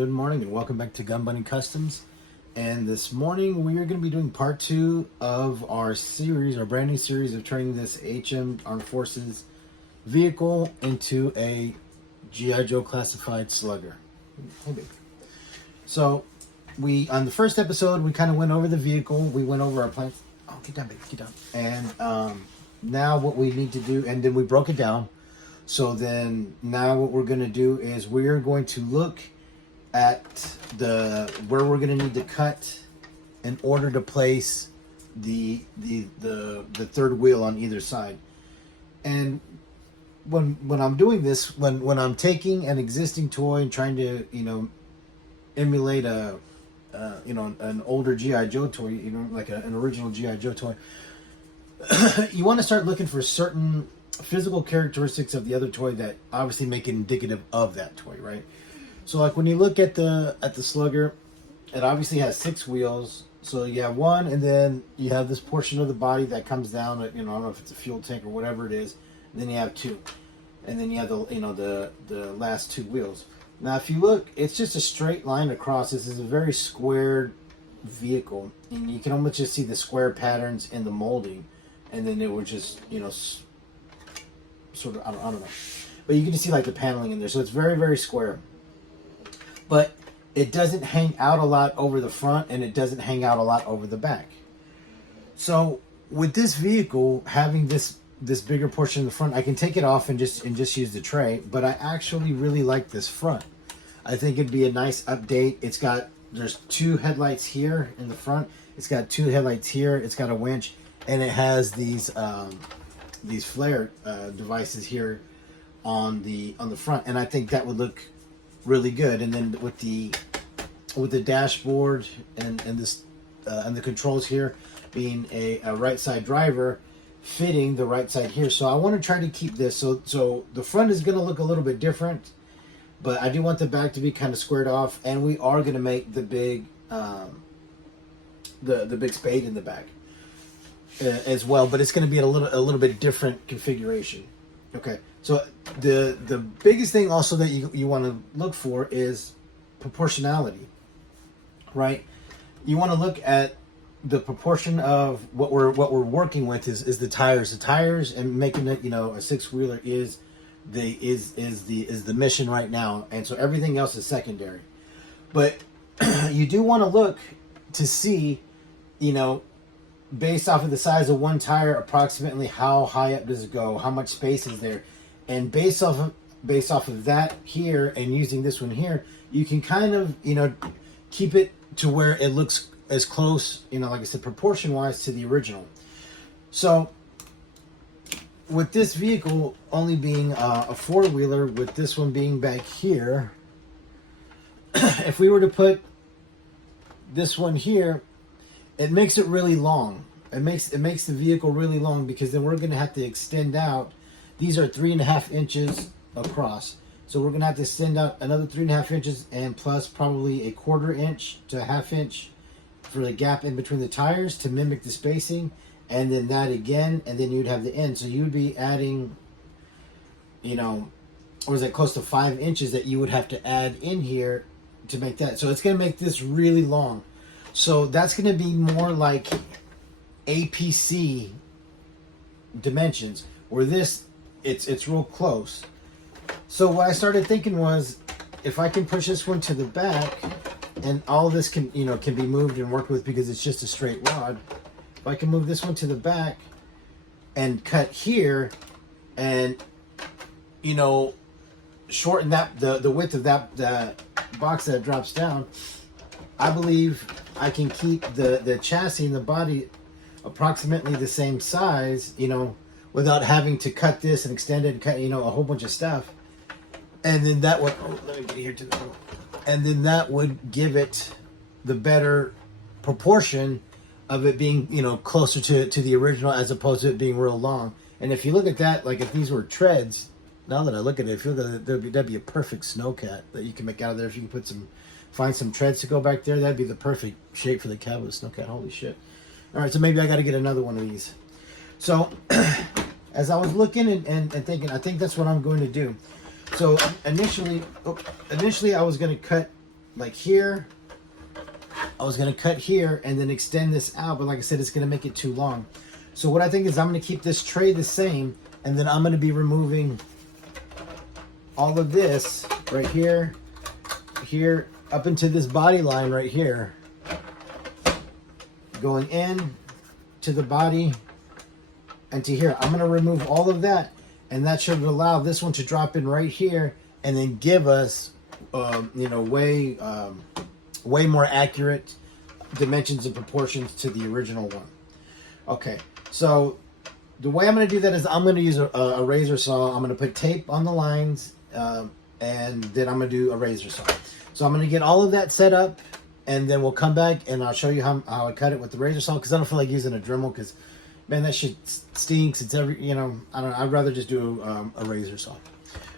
Good morning and welcome back to Gun Bunny Customs. And this morning we are going to be doing part 2 of our series, our brand new series of turning this HM Armed Forces vehicle into a G.I. Joe classified Slugger. So on the first episode we kind of went over the vehicle, we went over our plans. Oh, get down, baby, get down. And now what we need to do, and then we broke it down. So then now what we're going to do is we're going to look at where we're going to need to cut in order to place the third wheel on either side. And when I'm doing this, when I'm taking an existing toy and trying to emulate an older GI Joe toy, like an original GI Joe toy, you want to start looking for certain physical characteristics of the other toy that obviously make it indicative of that toy, right? So like when you look at the Slugger, it obviously has 6 wheels. So you have one, and then you have this portion of the body that comes down. I don't know if it's a fuel tank or whatever it is. And then you have 2, and then you have the last 2 wheels. Now if you look, it's just a straight line across. This is a very squared vehicle, and you can almost just see the square patterns in the molding, and then it would just sort of I don't know, but you can just see like the paneling in there. So it's very, very square. But it doesn't hang out a lot over the front, and it doesn't hang out a lot over the back. So with this vehicle having this bigger portion in the front, I can take it off and just use the tray. But I actually really like this front. I think it'd be a nice update. There's 2 headlights here in the front. It's got 2 headlights here. It's got a winch, and it has these flare devices here on the front, and I think that would look really good. And then with the dashboard and the controls here being a right side driver fitting the right side here. So I want to try to keep this so the front is going to look a little bit different, but I do want the back to be kind of squared off, and we are going to make the big the big spade in the back as well, but it's going to be a little bit different configuration. Okay, so the biggest thing also that you want to look for is proportionality, right? You want to look at the proportion of what we're working with is the tires, and making it a 6-wheeler is the mission right now, and so everything else is secondary. But you do want to look to see, based off of the size of one tire, approximately how high up does it go, how much space is there, and based off of that here, and using this one here, you can kind of keep it to where it looks as close, like I said, proportion wise to the original. So with this vehicle only being a 4-wheeler, with this one being back here, if we were to put this one here, it makes it really long. It makes the vehicle really long, because then we're going to have to extend out. These are 3.5 inches across, so we're going to have to extend out another 3.5 inches, and plus probably 1/4 inch to 1/2 inch for the gap in between the tires to mimic the spacing, and then that again, and then you'd have the end. So you'd be adding, or is it close to 5 inches that you would have to add in here to make that. So it's going to make this really long. So that's going to be more like APC dimensions, where this it's real close. So what I started thinking was, if I can push this one to the back, and all of this can be moved and worked with because it's just a straight rod. If I can move this one to the back and cut here, and shorten that the width of that box that drops down, I believe I can keep the chassis and the body approximately the same size, without having to cut this and extend it and cut, a whole bunch of stuff. And then that would, let me get here to the middle. And then that would give it the better proportion of it being, closer to the original, as opposed to it being real long. And if you look at that, like if these were treads, now that I look at it, I feel that that'd be a perfect snowcat that you can make out of there. If you can find some treads to go back there, that'd be the perfect shape for the cab of a snowcat. Holy shit. All right, so maybe I got to get another one of these. So as I was looking and thinking, I think that's what I'm going to do. So initially I was going to cut like here. I was going to cut here and then extend this out, but like I said, it's going to make it too long. So what I think is I'm going to keep this tray the same, and then I'm going to be removing all of this right here, here, up into this body line right here, going in to the body and to here. I'm going to remove all of that, and that should allow this one to drop in right here and then give us, you know, way more accurate dimensions and proportions to the original one. Okay, so the way I'm going to do that is I'm going to use a razor saw. I'm going to put tape on the lines, and then I'm going to do a razor saw. So I'm going to get all of that set up, and then we'll come back and I'll show you how I cut it with the razor saw, because I don't feel like using a Dremel, because man, that shit stinks. It's you know, I don't know, I'd rather just do a razor saw.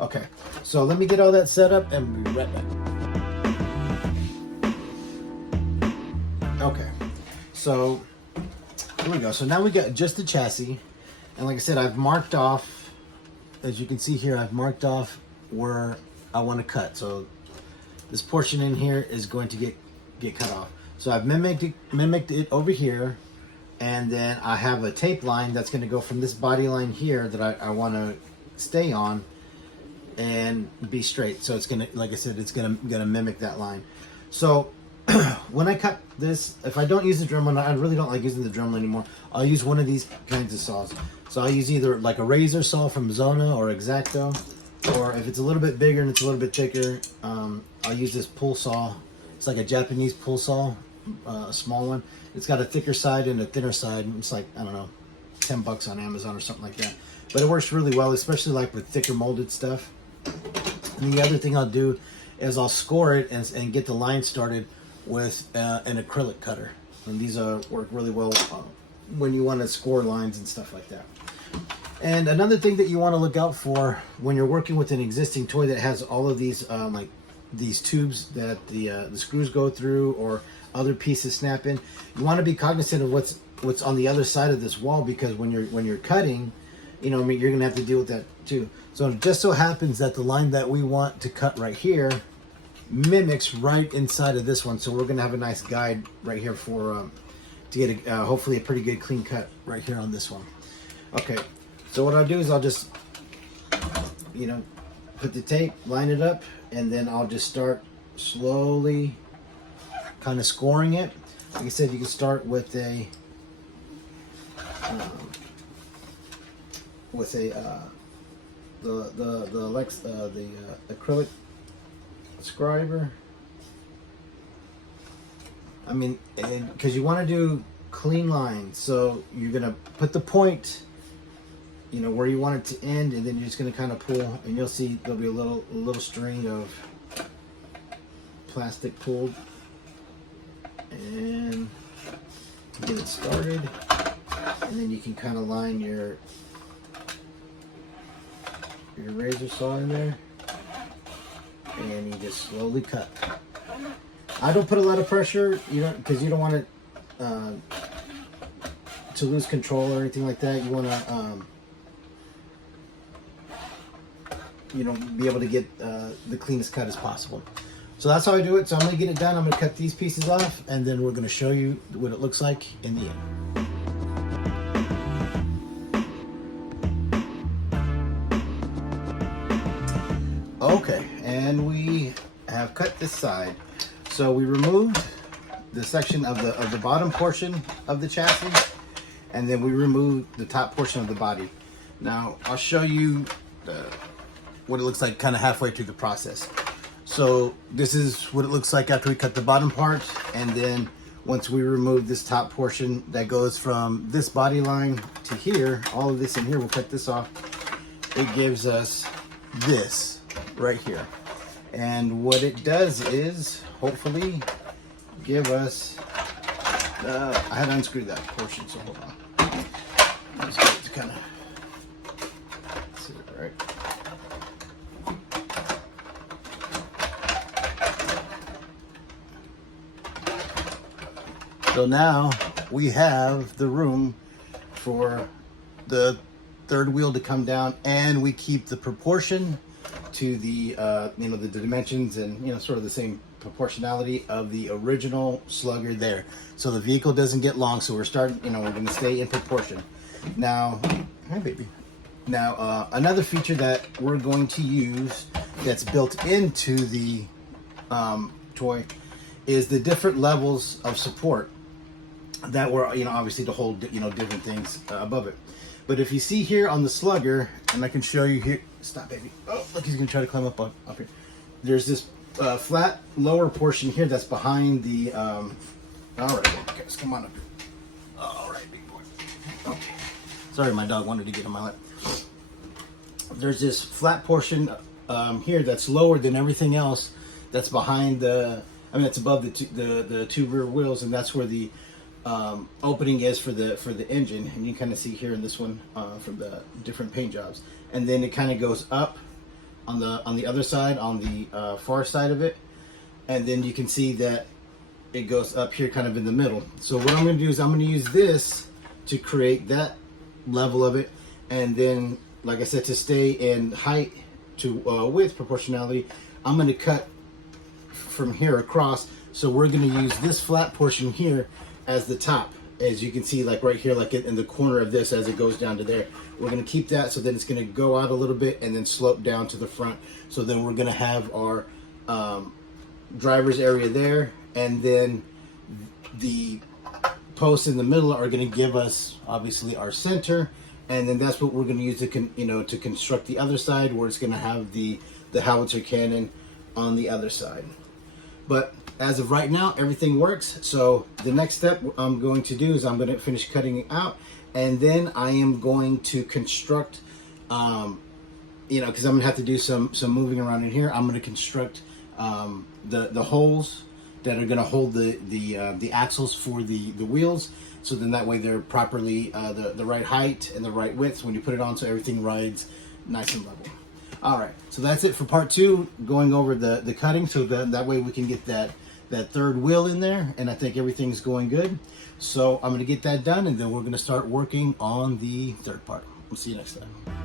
Okay, so let me get all that set up and we'll be right back. Okay, so here we go. So now we got just the chassis, and like I said, I've marked off, as you can see here, I've marked off where I want to cut. So this portion in here is going to get cut off. So I've mimicked it over here, and then I have a tape line that's going to go from this body line here that I want to stay on and be straight. So it's gonna, like I said, it's gonna mimic that line. So when I cut this, if I don't use the Dremel, I really don't like using the Dremel anymore, I'll use one of these kinds of saws. So I'll use either like a razor saw from Zona or X-Acto, or if it's a little bit bigger and it's a little bit thicker, I'll use this pull saw. It's like a Japanese pull saw, a small one. It's got a thicker side and a thinner side. It's like, I don't know, $10 on Amazon or something like that. But it works really well, especially like with thicker molded stuff. And the other thing I'll do is I'll score it and get the line started with an acrylic cutter. And these work really well when you want to score lines and stuff like that. And another thing that you want to look out for when you're working with an existing toy that has all of these like these tubes that the screws go through or other pieces snap in, you want to be cognizant of what's on the other side of this wall, because when you're cutting, you know, I mean, you're gonna have to deal with that too. So it just so happens that the line that we want to cut right here mimics right inside of this one, so we're gonna have a nice guide right here for to get hopefully a pretty good clean cut right here on this one. Okay, so what I'll do is I'll just, you know, put the tape, line it up, and then I'll just start slowly kind of scoring it. Like I said, you can start with a the acrylic scriber. I mean, because you want to do clean lines, so you're gonna put the point, you know, where you want it to end, and then you're just gonna kind of pull, and you'll see there'll be a little string of plastic pulled, and get it started, and then you can kind of line your razor saw in there, and you just slowly cut. I don't put a lot of pressure, you know, because you don't want it to lose control or anything like that. You want to, you know, be able to get the cleanest cut as possible. So that's how I do it. So I'm going to get it done. I'm going to cut these pieces off, and then we're going to show you what it looks like in the end. Okay, and we have cut this side. So we removed the section of the bottom portion of the chassis, and then we removed the top portion of the body. Now I'll show you what it looks like kind of halfway through the process. So this is what it looks like after we cut the bottom part, and then once we remove this top portion that goes from this body line to here, all of this in here, we'll cut this off. It gives us this right here. And what it does is hopefully give us, I had to unscrew that portion, so hold on. Just get it to kind of sit right. So now we have the room for the third wheel to come down, and we keep the proportion to the you know, the dimensions, and you know, sort of the same proportionality of the original Slugger there. So the vehicle doesn't get long, so we're starting, you know, we're going to stay in proportion. Now, hi baby. Now, another feature that we're going to use that's built into the toy is the different levels of support that were, you know, obviously to hold, you know, different things above it. But if you see here on the Slugger, and I can show you here, stop baby. Oh, look, he's gonna try to climb up here. There's this flat lower portion here that's behind the, all right, guys, come on up here. All right, big boy. Okay. Sorry, my dog wanted to get on my lap. There's this flat portion here that's lower than everything else that's behind the, I mean, that's above the two rear wheels, and that's where the opening is for the engine. And you can kind of see here in this one from the different paint jobs. And then it kind of goes up on the other side, on the far side of it. And then you can see that it goes up here kind of in the middle. So what I'm going to do is I'm going to use this to create that level of it. And then, like I said, to stay in height to width proportionality, I'm going to cut from here across. So we're going to use this flat portion here as the top, as you can see, like right here, like in the corner of this, as it goes down to there. We're going to keep that, so then it's going to go out a little bit and then slope down to the front. So then we're going to have our driver's area there, and then the posts in the middle are going to give us obviously our center, and then that's what we're going to use to to construct the other side, where it's going to have the howitzer cannon on the other side. But as of right now, everything works. So the next step I'm going to do is I'm going to finish cutting it out, and then I am going to construct, because I'm going to have to do some moving around in here. I'm going to construct the holes that are going to hold the axles for the wheels. So then that way they're properly the right height and the right width when you put it on, so everything rides nice and level. All right, so that's it for part 2, going over the cutting, so that way we can get that third wheel in there, and I think everything's going good. So I'm going to get that done, and then we're going to start working on the third part. We'll see you next time.